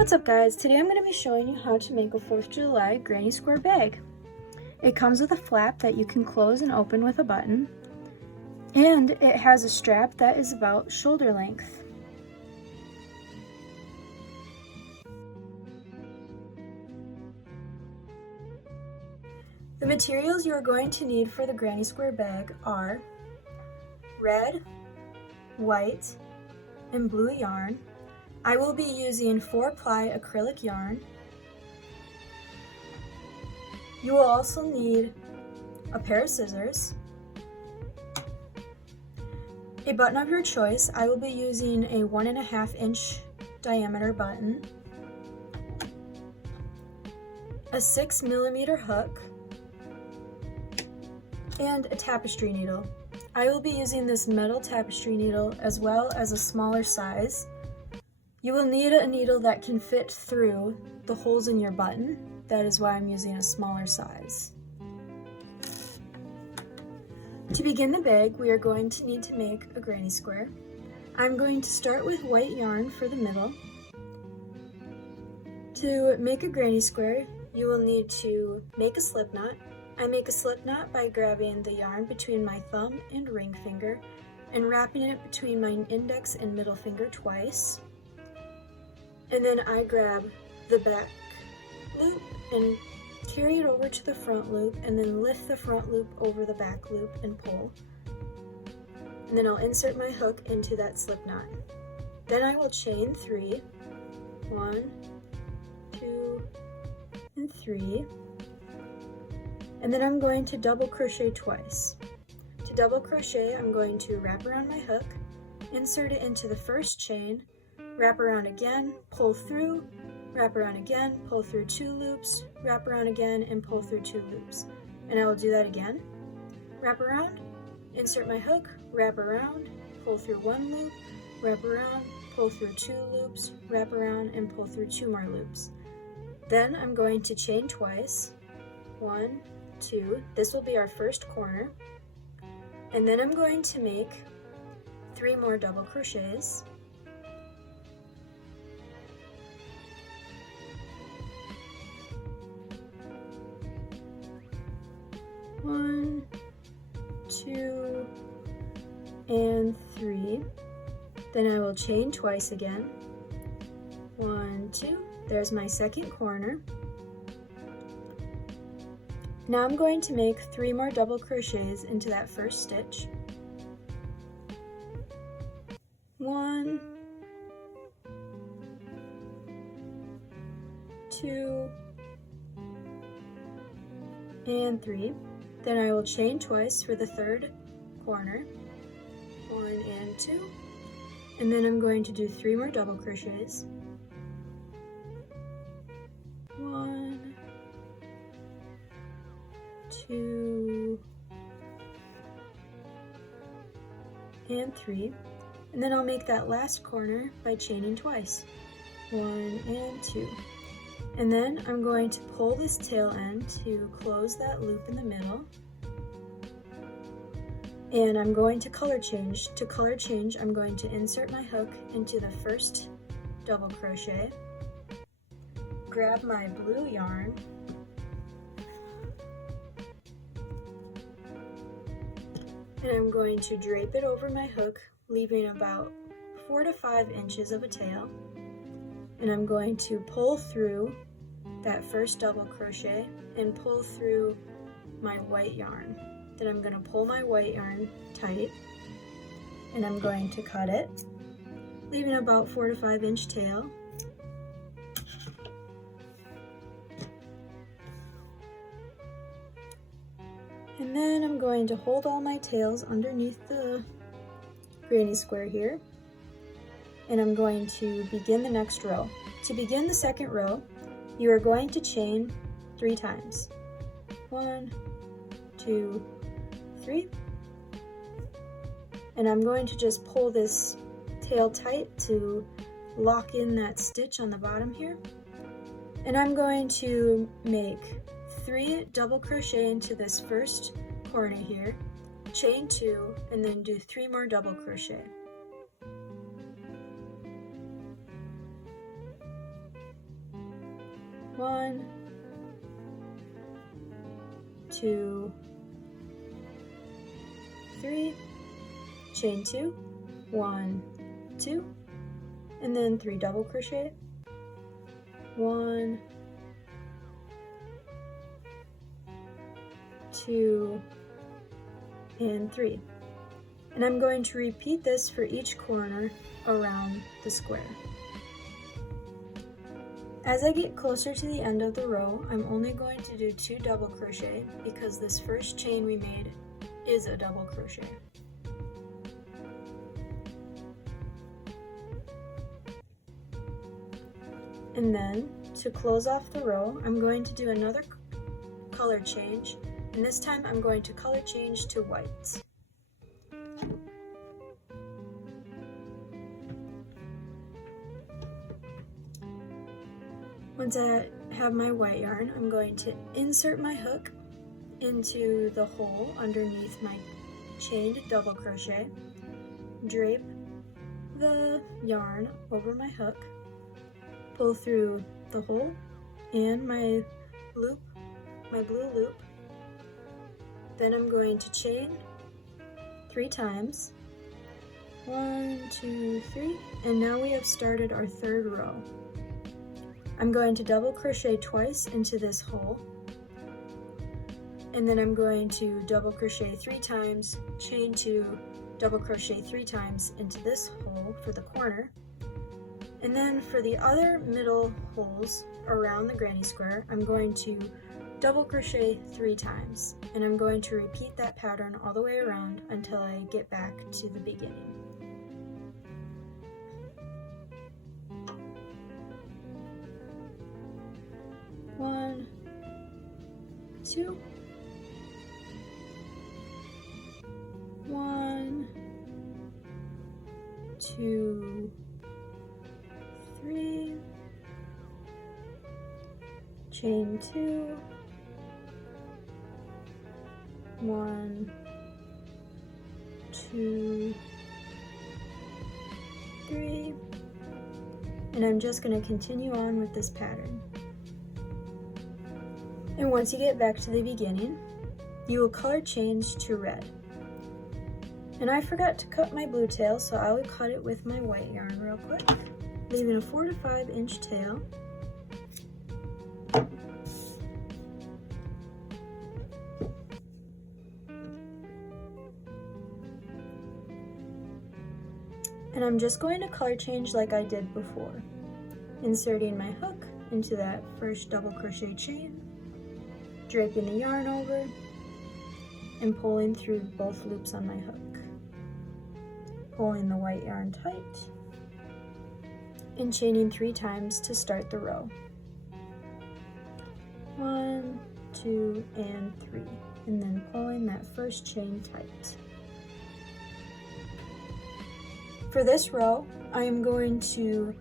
What's up guys, today I'm going to be showing you how to make a 4th of July granny square bag. It comes with a flap that you can close and open with a button, and it has a strap that is about shoulder length. The materials you are going to need for the granny square bag are red, white, and blue yarn. I will be using 4-ply acrylic yarn. You will also need a pair of scissors, a button of your choice. I will be using a 1.5 inch diameter button, a 6mm hook, and a tapestry needle. I will be using this metal tapestry needle as well as a smaller size. You will need a needle that can fit through the holes in your button. That is why I'm using a smaller size. To begin the bag, we are going to need to make a granny square. I'm going to start with white yarn for the middle. To make a granny square, you will need to make a slip knot. I make a slip knot by grabbing the yarn between my thumb and ring finger and wrapping it between my index and middle finger twice. And then I grab the back loop and carry it over to the front loop, and then lift the front loop over the back loop and pull. And then I'll insert my hook into that slip knot. Then I will chain 3, 1, 2, and 3. And then I'm going to double crochet twice. To double crochet, I'm going to wrap around my hook, insert it into the first chain, wrap around again, pull through, wrap around again, pull through 2 loops, wrap around again, and pull through 2 loops. And I will do that again. Wrap around, insert my hook, wrap around, pull through 1 loop, wrap around, pull through 2 loops, wrap around, and pull through 2 more loops. Then I'm going to chain twice, 1, 2, this will be our first corner, and then I'm going to make 3 more double crochets. One, 2, and 3. Then I will chain twice again. 1, 2. There's my second corner. Now I'm going to make 3 more double crochets into that first stitch. 1, 2, and 3. Then I will chain twice for the third corner, 1 and 2, and then I'm going to do 3 more double crochets, 1, 2, and 3, and then I'll make that last corner by chaining twice, 1 and 2. And then I'm going to pull this tail end to close that loop in the middle. And I'm going to color change. To color change, I'm going to insert my hook into the first double crochet, grab my blue yarn, and I'm going to drape it over my hook, leaving about 4 to 5 inches of a tail. And I'm going to pull through that first double crochet and pull through my white yarn. Then I'm going to pull my white yarn tight, and I'm going to cut it, leaving about 4 to 5 inch tail. And then I'm going to hold all my tails underneath the granny square here, and I'm going to begin the next row. To begin the second row, you are going to chain 3 times. 1, 2, 3. And I'm going to just pull this tail tight to lock in that stitch on the bottom here. And I'm going to make 3 double crochet into this first corner here, chain 2, and then do 3 more double crochet. 1, 2, 3, chain 2, 1, 2, and then 3 double crochet, 1, 2, and 3. And I'm going to repeat this for each corner around the square. As I get closer to the end of the row, I'm only going to do 2 double crochet because this first chain we made is a double crochet. And then to close off the row, I'm going to do another color change, and this time I'm going to color change to white. Once I have my white yarn, I'm going to insert my hook into the hole underneath my chained double crochet, drape the yarn over my hook, pull through the hole and my loop, my blue loop. Then I'm going to chain 3 times, 1, 2, 3, and now we have started our 3rd row. I'm going to double crochet twice into this hole, and then I'm going to double crochet 3 times, chain 2, double crochet 3 times into this hole for the corner. And then for the other middle holes around the granny square, I'm going to double crochet 3 times, and I'm going to repeat that pattern all the way around until I get back to the beginning. One, 2, 1, 2, 3, chain 2, 1, 2, 3, and I'm just going to continue on with this pattern. And once you get back to the beginning, you will color change to red. And I forgot to cut my blue tail, so I will cut it with my white yarn real quick, leaving a 4 to 5 inch tail. And I'm just going to color change like I did before, inserting my hook into that first double crochet chain, draping the yarn over, and pulling through both loops on my hook, pulling the white yarn tight, and chaining 3 times to start the row. 1, 2, and 3, and then pulling that first chain tight. For this row, I am going to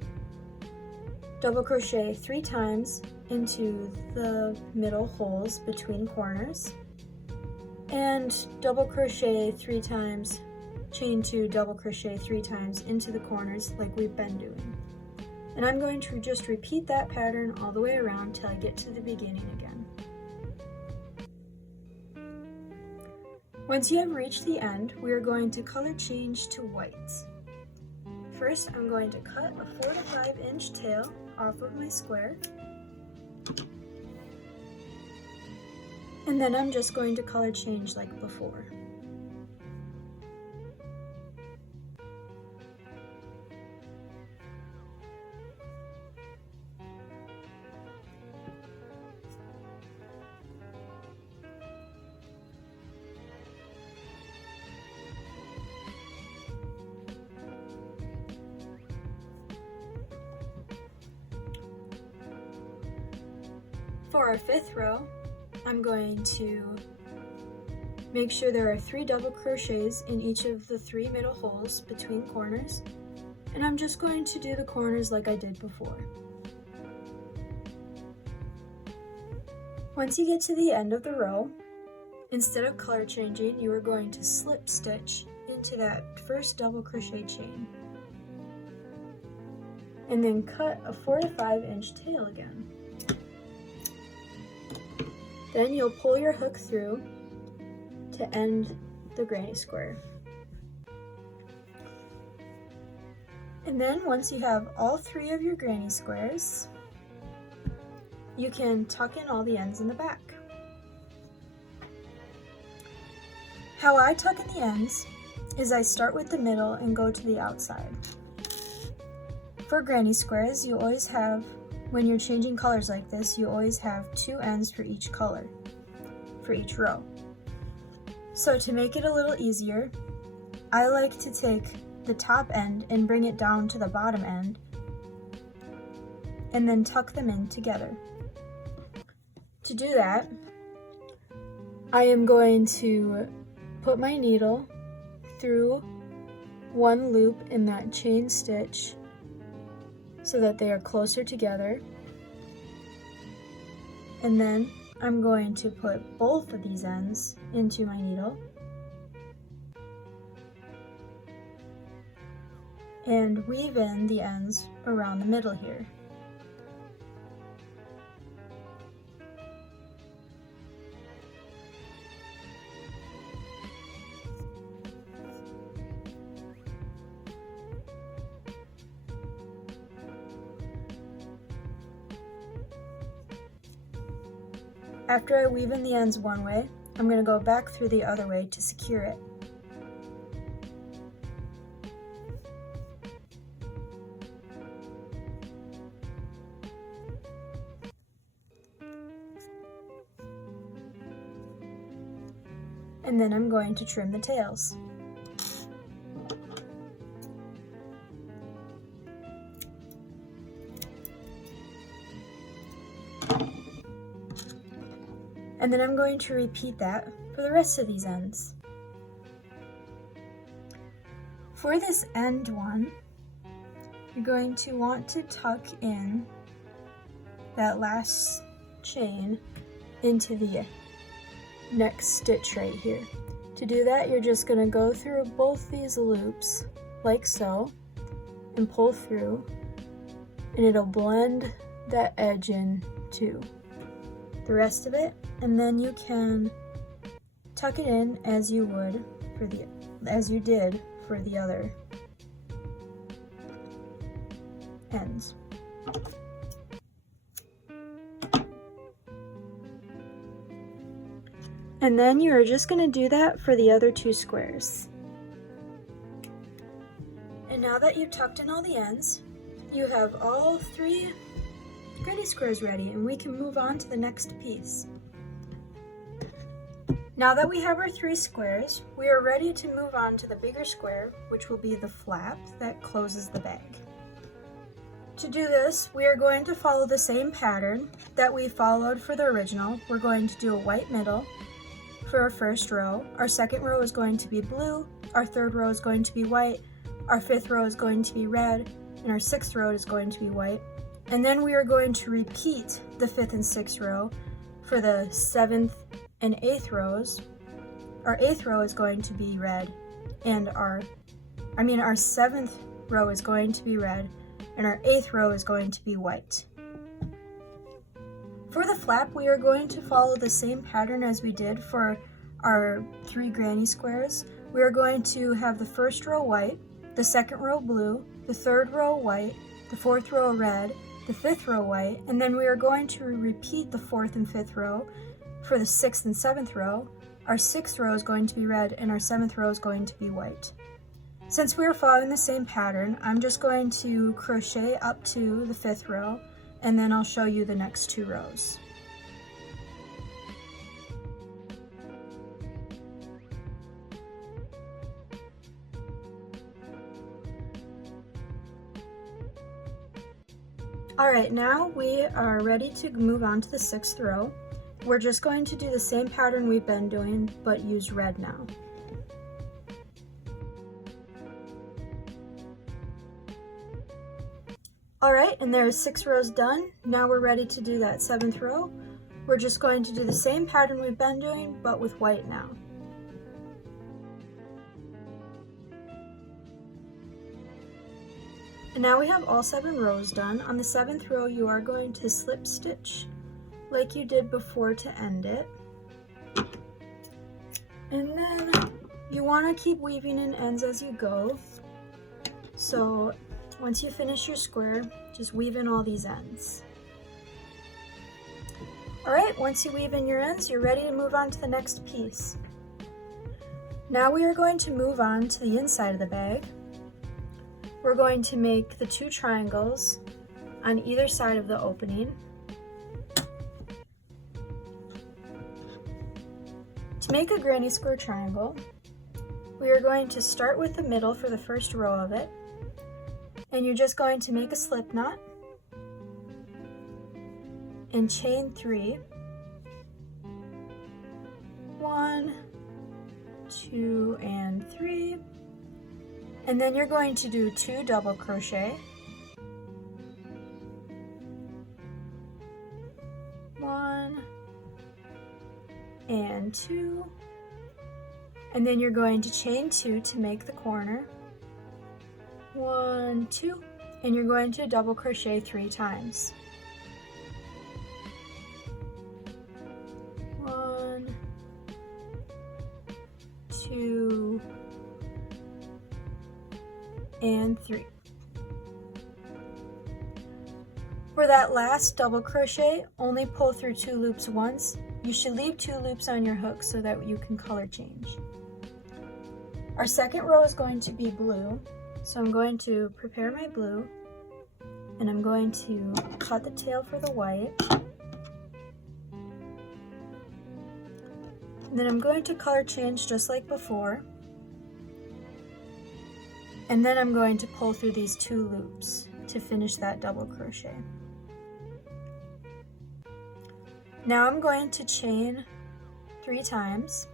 double crochet 3 times into the middle holes between corners, and double crochet 3 times, chain 2, double crochet 3 times into the corners like we've been doing. And I'm going to just repeat that pattern all the way around till I get to the beginning again. Once you have reached the end, we are going to color change to white. First, I'm going to cut a 4 to 5 inch tail off of my square, and then I'm just going to color change like before. For our 5th row, I'm going to make sure there are 3 double crochets in each of the 3 middle holes between corners, and I'm just going to do the corners like I did before. Once you get to the end of the row, instead of color changing, you are going to slip stitch into that first double crochet chain, and then cut a 4 to 5 inch tail again. Then you'll pull your hook through to end the granny square. And then once you have all 3 of your granny squares, you can tuck in all the ends in the back. How I tuck in the ends is I start with the middle and go to the outside. For granny squares, you always have, when you're changing colors like this, you always have 2 ends for each color, for each row. So to make it a little easier, I like to take the top end and bring it down to the bottom end and then tuck them in together. To do that, I am going to put my needle through one loop in that chain stitch so that they are closer together, and then I'm going to put both of these ends into my needle and weave in the ends around the middle here. After I weave in the ends one way, I'm going to go back through the other way to secure it. And then I'm going to trim the tails. And then I'm going to repeat that for the rest of these ends. For this end one, you're going to want to tuck in that last chain into the next stitch right here. To do that, you're just going to go through both these loops like so and pull through, and it'll blend that edge in to the rest of it, and then you can tuck it in as you would for as you did for the other ends. And then you are just going to do that for the other 2 squares. And now that you've tucked in all the ends, you have all 3 granny squares ready, and we can move on to the next piece. Now that we have our 3 squares, we are ready to move on to the bigger square, which will be the flap that closes the bag. To do this, we are going to follow the same pattern that we followed for the original. We're going to do a white middle for our first row. Our second row is going to be blue, our third row is going to be white, our 5th row is going to be red, and our 6th row is going to be white. And then we are going to repeat the 5th and 6th row for the 7th and 8th rows. Our 8th row is going to be red, and our 7th row is going to be red, and our 8th row is going to be white. For the flap, we are going to follow the same pattern as we did for our 3 granny squares. We are going to have the first row white, the second row blue, the third row white, the 4th row red, the 5th row white, and then we are going to repeat the 4th and 5th row for the 6th and 7th row. Our 6th row is going to be red, and our 7th row is going to be white. Since we are following the same pattern, I'm just going to crochet up to the 5th row, and then I'll show you the next 2 rows. Alright, now we are ready to move on to the 6th row. We're just going to do the same pattern we've been doing, but use red now. Alright, and there is 6 rows done. Now we're ready to do that 7th row. We're just going to do the same pattern we've been doing, but with white now. And now we have all 7 rows done. On the 7th row, you are going to slip stitch like you did before to end it. And then you want to keep weaving in ends as you go. So once you finish your square, just weave in all these ends. Alright, once you weave in your ends, you're ready to move on to the next piece. Now we are going to move on to the inside of the bag. We're going to make the 2 triangles on either side of the opening. To make a granny square triangle, we are going to start with the middle for the first row of it, and you're just going to make a slip knot and chain 3. 1, 2, and 3. And then you're going to do 2 double crochet. 1 and 2. And then you're going to chain 2 to make the corner. 1, 2, and you're going to double crochet 3 times. 1, 2, and 3. For that last double crochet, only pull through 2 loops once. You should leave 2 loops on your hook so that you can color change. Our second row is going to be blue, so I'm going to prepare my blue, and I'm going to cut the tail for the white. And then I'm going to color change just like before. And then I'm going to pull through these 2 loops to finish that double crochet. Now I'm going to chain 3 times.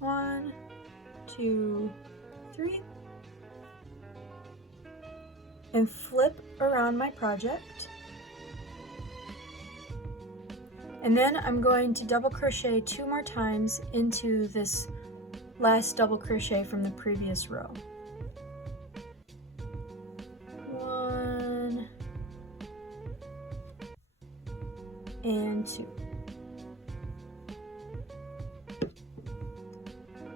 1, 2, 3. And flip around my project. And then I'm going to double crochet 2 more times into this last double crochet from the previous row. 1 and 2.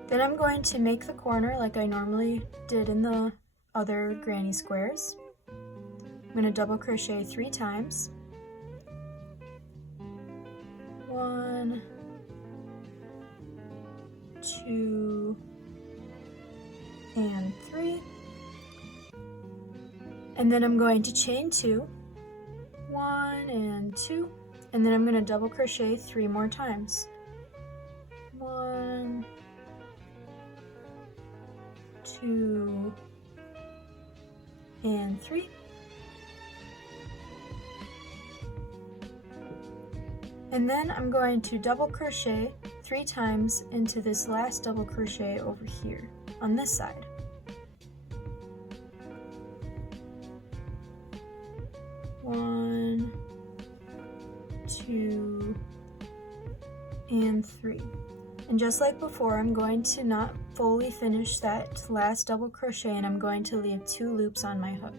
Then I'm going to make the corner like I normally did in the other granny squares. I'm going to double crochet 3 times. 1, 2, and 3. And then I'm going to chain 2. 1 and 2. And then I'm going to double crochet 3 more times. 1, 2, and 3. And then I'm going to double crochet 3 times into this last double crochet over here on this side. 1, 2, and 3. And just like before, I'm going to not fully finish that last double crochet, and I'm going to leave 2 loops on my hook.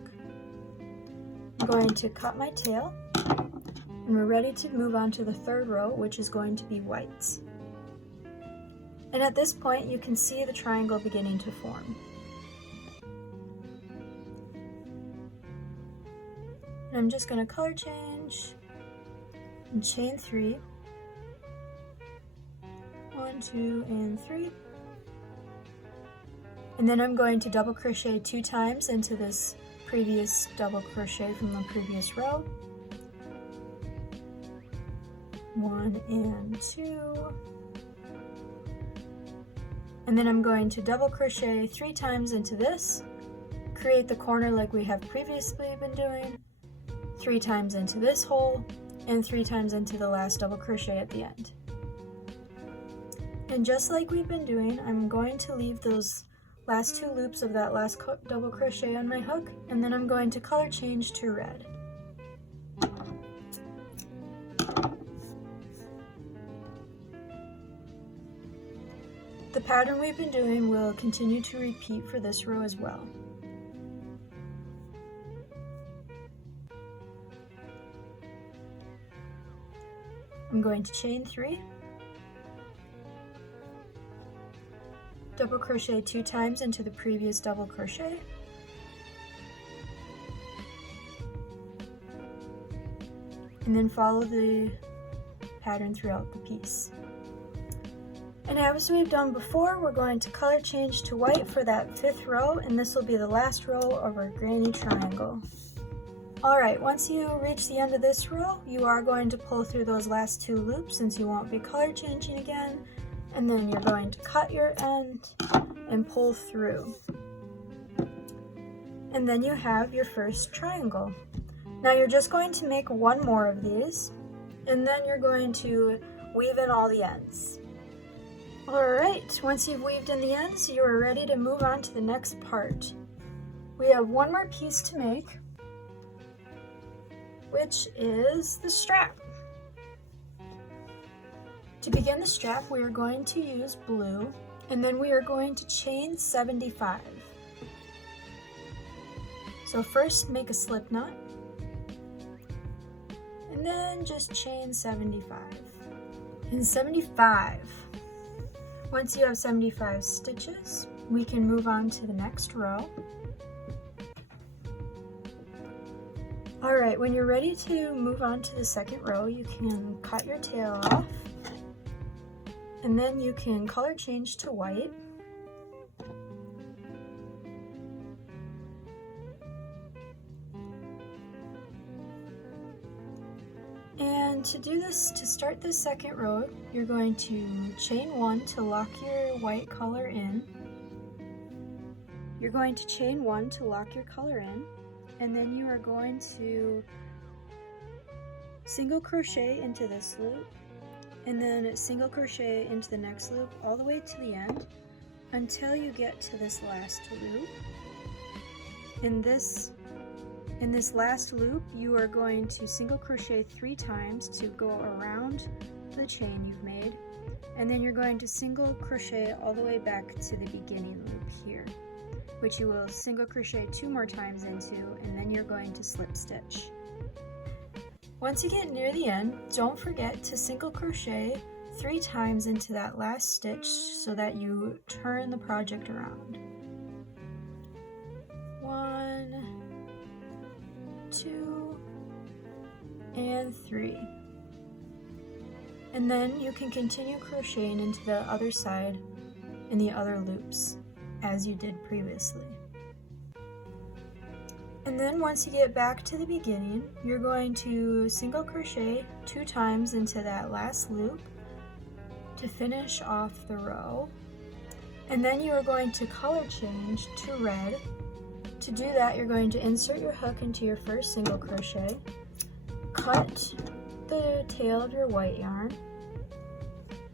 I'm going to cut my tail, and we're ready to move on to the third row, which is going to be whites. And at this point, you can see the triangle beginning to form. And I'm just going to color change and chain 3. 1, 2, and 3. And then I'm going to double crochet 2 times into this previous double crochet from the previous row. 1 and 2. And then I'm going to double crochet 3 times into this, create the corner like we have previously been doing, 3 times into this hole, and 3 times into the last double crochet at the end. And just like we've been doing, I'm going to leave those last 2 loops of that last double crochet on my hook, and then I'm going to color change to red. The pattern we've been doing will continue to repeat for this row as well. I'm going to chain 3, double crochet 2 times into the previous double crochet, and then follow the pattern throughout the piece. And as we've done before, we're going to color change to white for that 5th row, and this will be the last row of our granny triangle. Alright, once you reach the end of this row, you are going to pull through those last 2 loops since you won't be color changing again, and then you're going to cut your end and pull through. And then you have your first triangle. Now you're just going to make 1 more of these, and then you're going to weave in all the ends. Alright, once you've weaved in the ends, you are ready to move on to the next part. We have 1 more piece to make, which is the strap. To begin the strap, we are going to use blue, and then we are going to chain 75. So first make a slip knot, and then just chain 75. And 75. Once you have 75 stitches, we can move on to the next row. Alright, when you're ready to move on to the 2nd row, you can cut your tail off, and then you can color change to white. And to do this, to start the 2nd row, you're going to chain 1 to lock your white color in. You're going to chain 1 to lock your color in, and then you are going to single crochet into this loop, and then single crochet into the next loop all the way to the end until you get to this last loop. In this last loop, you are going to single crochet 3 times to go around the chain you've made, and then you're going to single crochet all the way back to the beginning loop here, which you will single crochet 2 more times into, and then you're going to slip stitch. Once you get near the end, don't forget to single crochet 3 times into that last stitch so that you turn the project around. 1, 2, and 3. And then you can continue crocheting into the other side in the other loops as you did previously. And then once you get back to the beginning, you're going to single crochet 2 times into that last loop to finish off the row. And then you are going to color change to red. To do that, you're going to insert your hook into your first single crochet, cut the tail of your white yarn,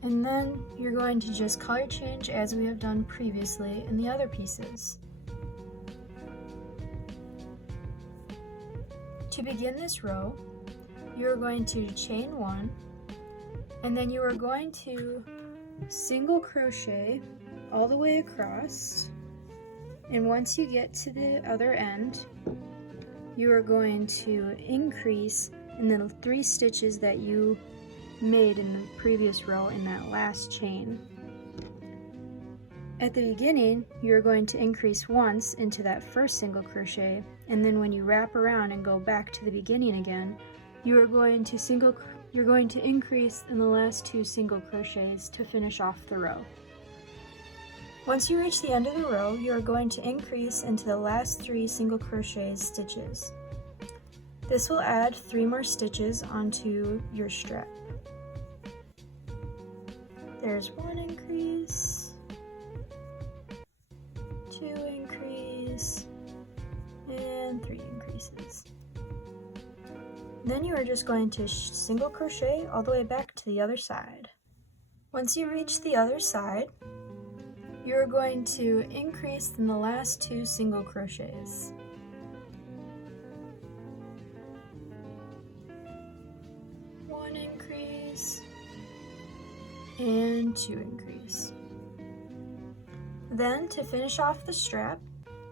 and then you're going to just color change as we have done previously in the other pieces. To begin this row, you are going to chain 1, and then you are going to single crochet all the way across. And once you get to the other end, you are going to increase in the 3 stitches that you made in the previous row in that last chain. At the beginning, you're going to increase once into that first single crochet, and then when you wrap around and go back to the beginning again, you're going to increase in the last 2 single crochets to finish off the row. Once you reach the end of the row, you are going to increase into the last 3 single crochet stitches. This will add 3 more stitches onto your strap. There's 1 increase, 2 increase, and 3 increases. Then you are just going to single crochet all the way back to the other side. Once you reach the other side, you're going to increase in the last 2 single crochets. One increase and 2 increase. Then to finish off the strap,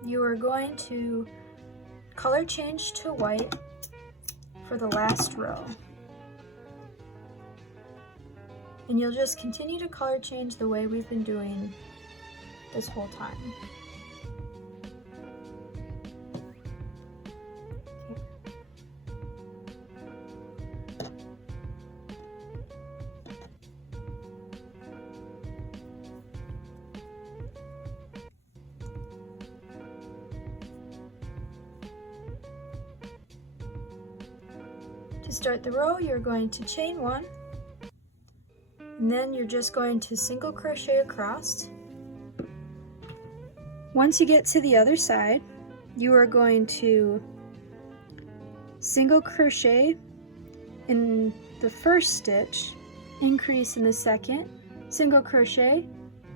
you are going to color change to white for the last row. And you'll just continue to color change the way we've been doing this whole time. To start the row, you're going to chain 1, and then you're just going to single crochet across. Once you get to the other side, you are going to single crochet in the first stitch, increase in the second, single crochet,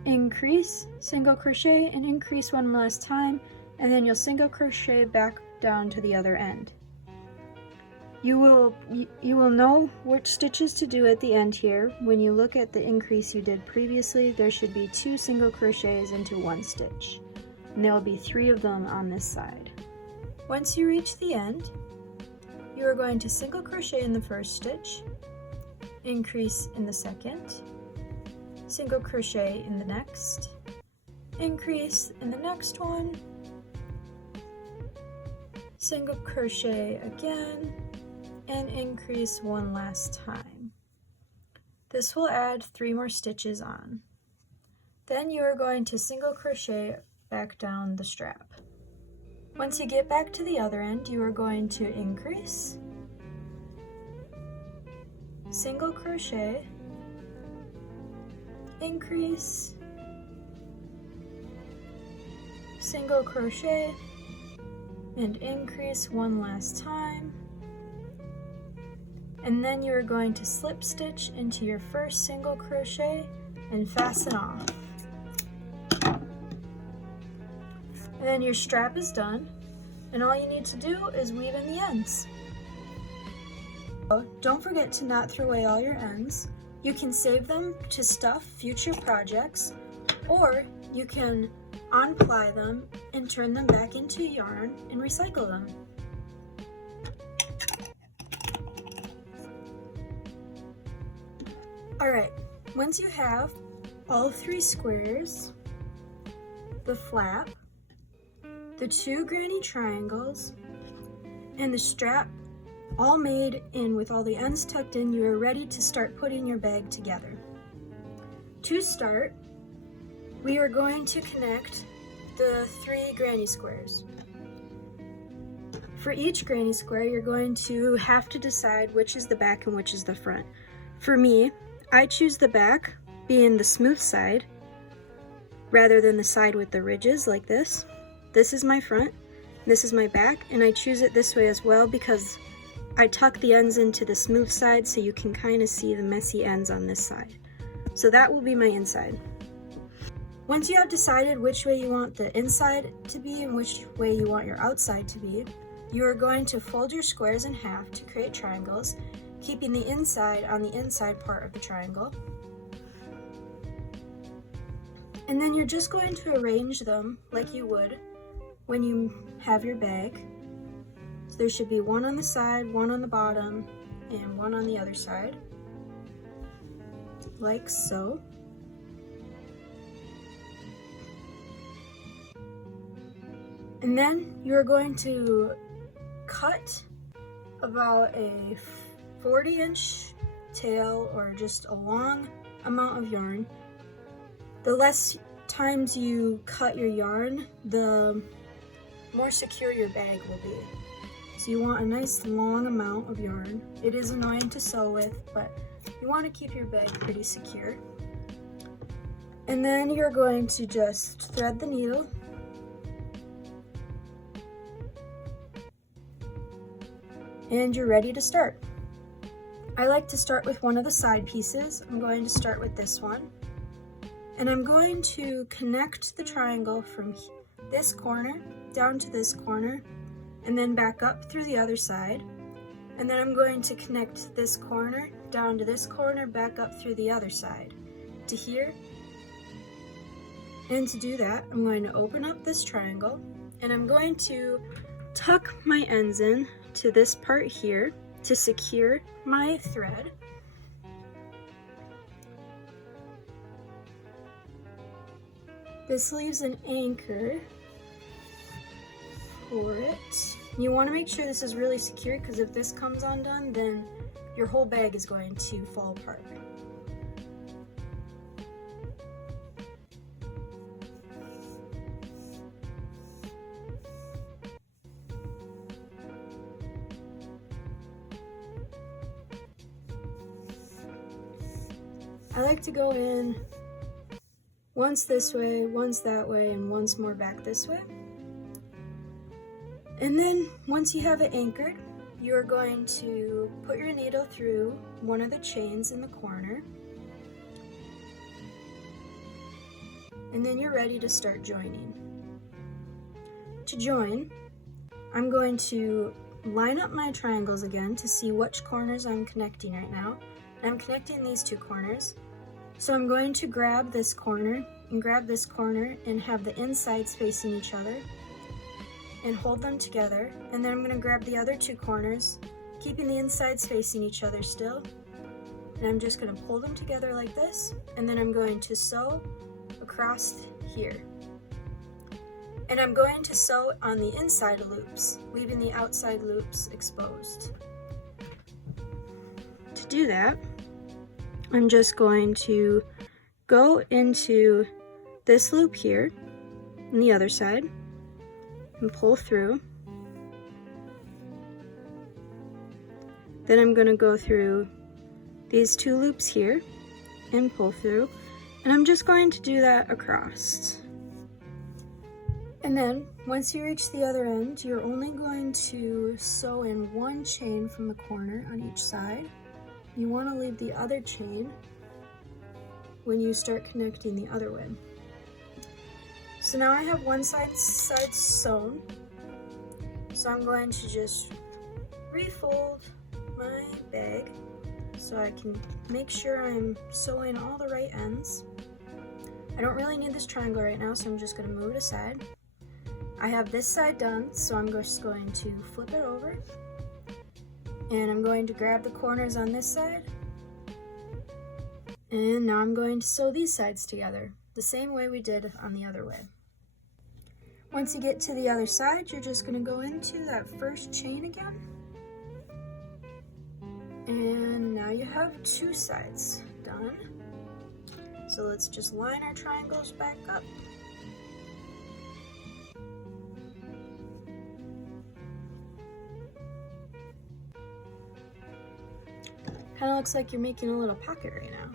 increase, single crochet, and increase one last time, and then you'll single crochet back down to the other end. You will know which stitches to do at the end here. When you look at the increase you did previously, there should be 2 single crochets into 1 stitch, and there will be 3 of them on this side. Once you reach the end, you are going to single crochet in the first stitch, increase in the second, single crochet in the next, increase in the next one, single crochet again, and increase one last time. This will add 3 more stitches on. Then you are going to single crochet back down the strap. Once you get back to the other end, you are going to increase, single crochet, increase, single crochet, and increase one last time. And then you are going to slip stitch into your first single crochet and fasten off. And then your strap is done, and all you need to do is weave in the ends. Don't forget to not throw away all your ends. You can save them to stuff future projects, or you can unply them and turn them back into yarn and recycle them. Alright, once you have all 3 squares, the flap, the 2 granny triangles, and the strap all made in with all the ends tucked in, you are ready to start putting your bag together. To start, we are going to connect the 3 granny squares. For each granny square, you're going to have to decide which is the back and which is the front. For me, I choose the back, being the smooth side, rather than the side with the ridges like this. This is my front, this is my back, and I choose it this way as well because I tuck the ends into the smooth side so you can kind of see the messy ends on this side. So that will be my inside. Once you have decided which way you want the inside to be and which way you want your outside to be, you are going to fold your squares in half to create triangles, keeping the inside on the inside part of the triangle. And then you're just going to arrange them like you would when you have your bag. So there should be 1 on the side, 1 on the bottom, and 1 on the other side, like so. And then you're going to cut about a 40-inch tail, or just a long amount of yarn. The less times you cut your yarn, the more secure your bag will be. So you want a nice long amount of yarn. It is annoying to sew with, but you want to keep your bag pretty secure. And then you're going to just thread the needle. And you're ready to start. I like to start with one of the side pieces. I'm going to start with this one. And I'm going to connect the triangle from this corner down to this corner, and then back up through the other side. And then I'm going to connect this corner down to this corner, back up through the other side to here. And to do that, I'm going to open up this triangle, and I'm going to tuck my ends in to this part here to secure my thread. This leaves an anchor for it. You want to make sure this is really secure, because if this comes undone, then your whole bag is going to fall apart. I like to go in once this way, once that way, and once more back this way. And then once you have it anchored, you're going to put your needle through one of the chains in the corner. And then you're ready to start joining. To join, I'm going to line up my triangles again to see which corners I'm connecting right now. I'm connecting these two corners. So I'm going to grab this corner and grab this corner and have the insides facing each other and hold them together. And then I'm going to grab the other two corners, keeping the insides facing each other still. And I'm just going to pull them together like this. And then I'm going to sew across here. And I'm going to sew on the inside loops, leaving the outside loops exposed. To do that, I'm just going to go into this loop here on the other side and pull through. Then I'm going to go through these two loops here and pull through, and I'm just going to do that across. And then once you reach the other end, you're only going to sew in one chain from the corner on each side. You want to leave the other chain when you start connecting the other way. So now I have one side sewn. So I'm going to just refold my bag so I can make sure I'm sewing all the right ends. I don't really need this triangle right now, so I'm just going to move it aside. I have this side done, so I'm just going to flip it over. And I'm going to grab the corners on this side. And now I'm going to sew these sides together, the same way we did on the other way. Once you get to the other side, you're just going to go into that first chain again. And now you have two sides done. So let's just line our triangles back up. Kind of looks like you're making a little pocket right now.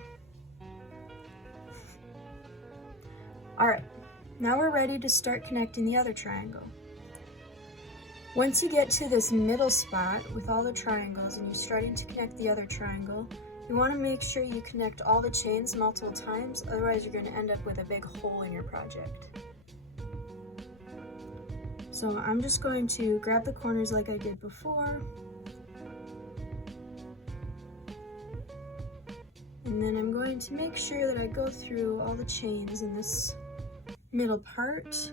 Alright, now we're ready to start connecting the other triangle. Once you get to this middle spot with all the triangles and you're starting to connect the other triangle, you want to make sure you connect all the chains multiple times, otherwise you're going to end up with a big hole in your project. So I'm just going to grab the corners like I did before. And then I'm going to make sure that I go through all the chains in this middle part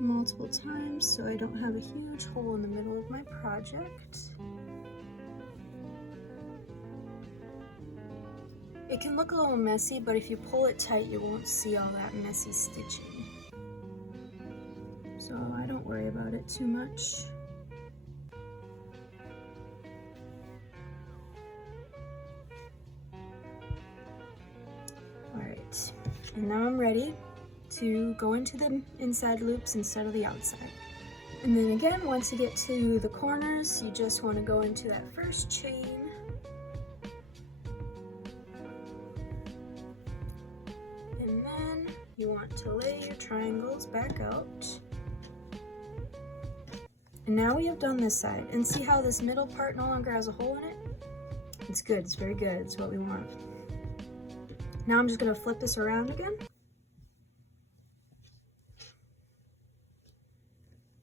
multiple times so I don't have a huge hole in the middle of my project. It can look a little messy, but if you pull it tight, you won't see all that messy stitching. So I don't worry about it too much. Alright, and now I'm ready to go into the inside loops instead of the outside. And then again, once you get to the corners, you just want to go into that first chain. And then you want to lay your triangles back out. And now we have done this side. And see how this middle part no longer has a hole in it? It's good, it's very good, it's what we want. Now I'm just going to flip this around again.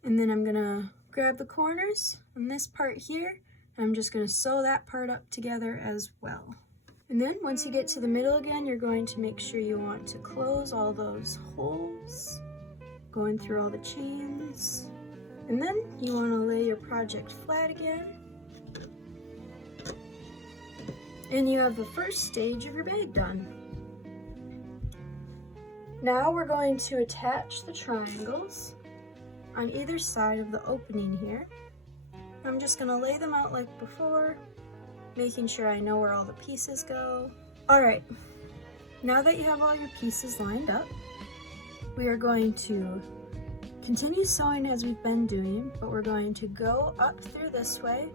And then I'm going to grab the corners on this part here, and I'm just going to sew that part up together as well. And then once you get to the middle again, you're going to make sure you want to close all those holes, going through all the chains. And then you want to lay your project flat again. And you have the first stage of your bag done. Now we're going to attach the triangles on either side of the opening here. I'm just going to lay them out like before, making sure I know where all the pieces go. Alright, now that you have all your pieces lined up, we are going to continue sewing as we've been doing, but we're going to go up through this way,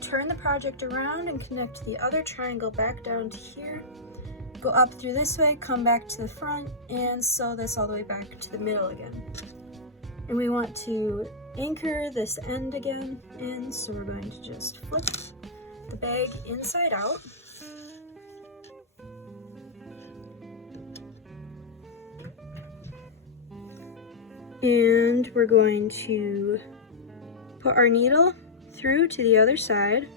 turn the project around and connect the other triangle back down to here, go up through this way, come back to the front, and sew this all the way back to the middle again. And we want to anchor this end again in, so we're going to just flip the bag inside out. And we're going to put our needle through to the other side.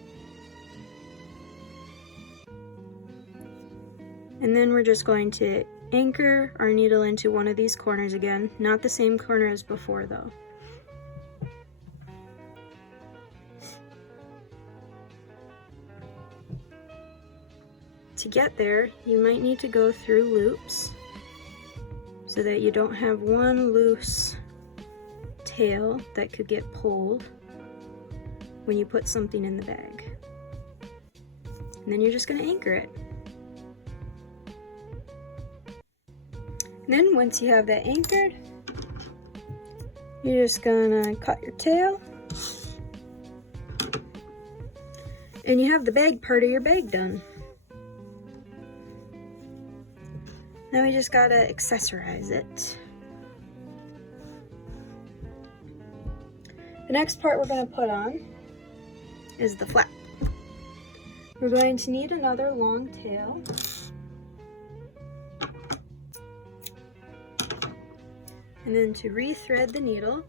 And then we're just going to anchor our needle into one of these corners again, not the same corner as before though. To get there, you might need to go through loops so that you don't have one loose tail that could get pulled when you put something in the bag. And then you're just going to anchor it. And then once you have that anchored, you're just gonna cut your tail, and you have the bag part of your bag done. Now we just gotta accessorize it. The next part we're gonna put on is the flap. We're going to need another long tail. And then to re-thread the needle,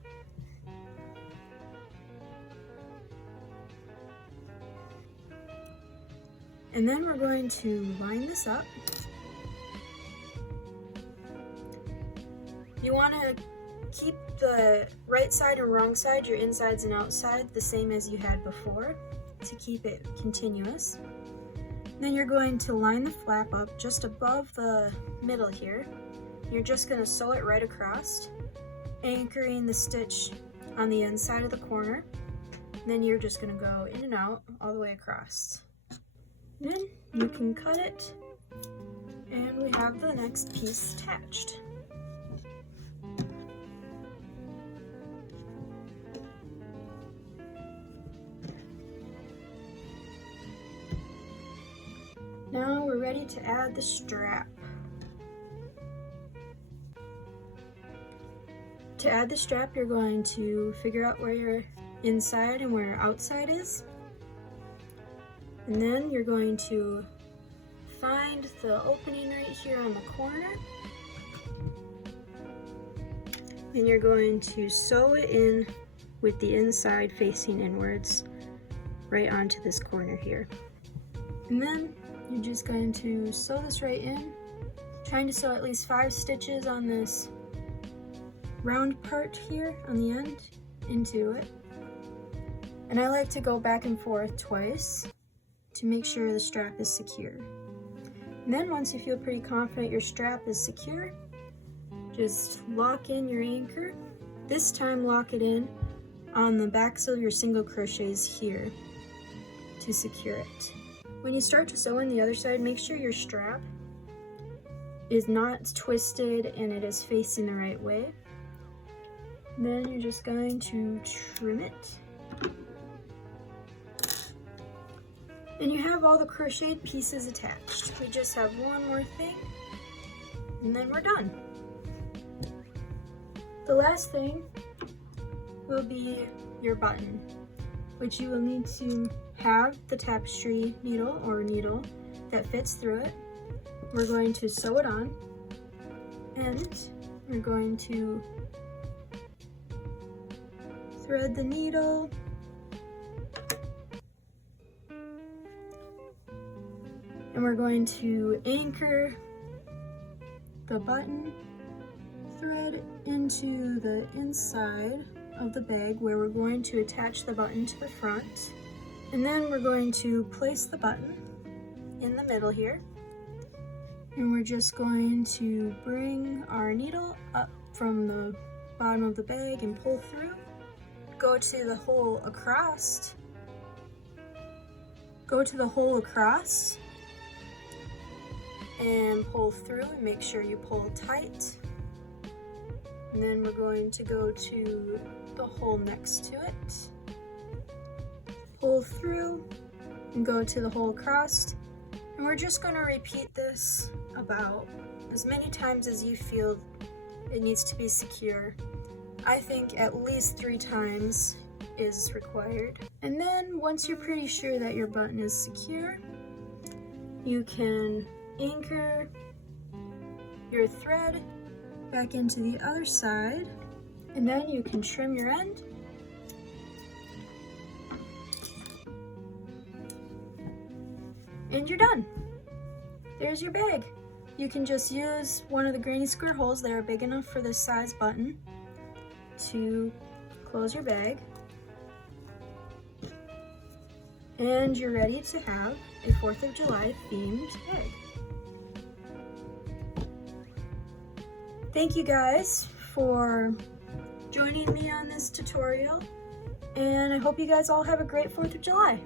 and then we're going to line this up. You want to keep the right side and wrong side, your insides and outside, the same as you had before to keep it continuous. Then you're going to line the flap up just above the middle here. You're just going to sew it right across, anchoring the stitch on the inside of the corner. And then you're just going to go in and out all the way across. And then you can cut it, and we have the next piece attached. Now we're ready to add the strap. To add the strap, you're going to figure out where your inside and where your outside is. And then you're going to find the opening right here on the corner. And you're going to sew it in with the inside facing inwards right onto this corner here. And then you're just going to sew this right in, trying to sew at least 5 stitches on this round part here on the end into it. And I like to go back and forth twice to make sure the strap is secure. And then once you feel pretty confident your strap is secure, just lock in your anchor. This time lock it in on the backs of your single crochets here to secure it. When you start to sew in the other side, make sure your strap is not twisted and it is facing the right way. Then you're just going to trim it. And you have all the crocheted pieces attached. We just have one more thing, and then we're done. The last thing will be your button, which you will need to have the tapestry needle or needle that fits through it. We're going to sew it on, and we're going to thread the needle, and we're going to anchor the button thread into the inside of the bag where we're going to attach the button to the front. And then we're going to place the button in the middle here, And we're just going to bring our needle up from the bottom of the bag and pull through. Go to the hole across. Go to the hole across and pull through and make sure you pull tight. And then we're going to go to the hole next to it. Pull through and go to the hole across. And we're just going to repeat this about as many times as you feel it needs to be secure. I think at least 3 times is required. And then once you're pretty sure that your button is secure, you can anchor your thread back into the other side, and then you can trim your end. And you're done. There's your bag. You can just use one of the granny square holes that are big enough for this size button to close your bag. And you're ready to have a 4th of July themed bag. Thank you guys for joining me on this tutorial, and I hope you guys all have a great 4th of July.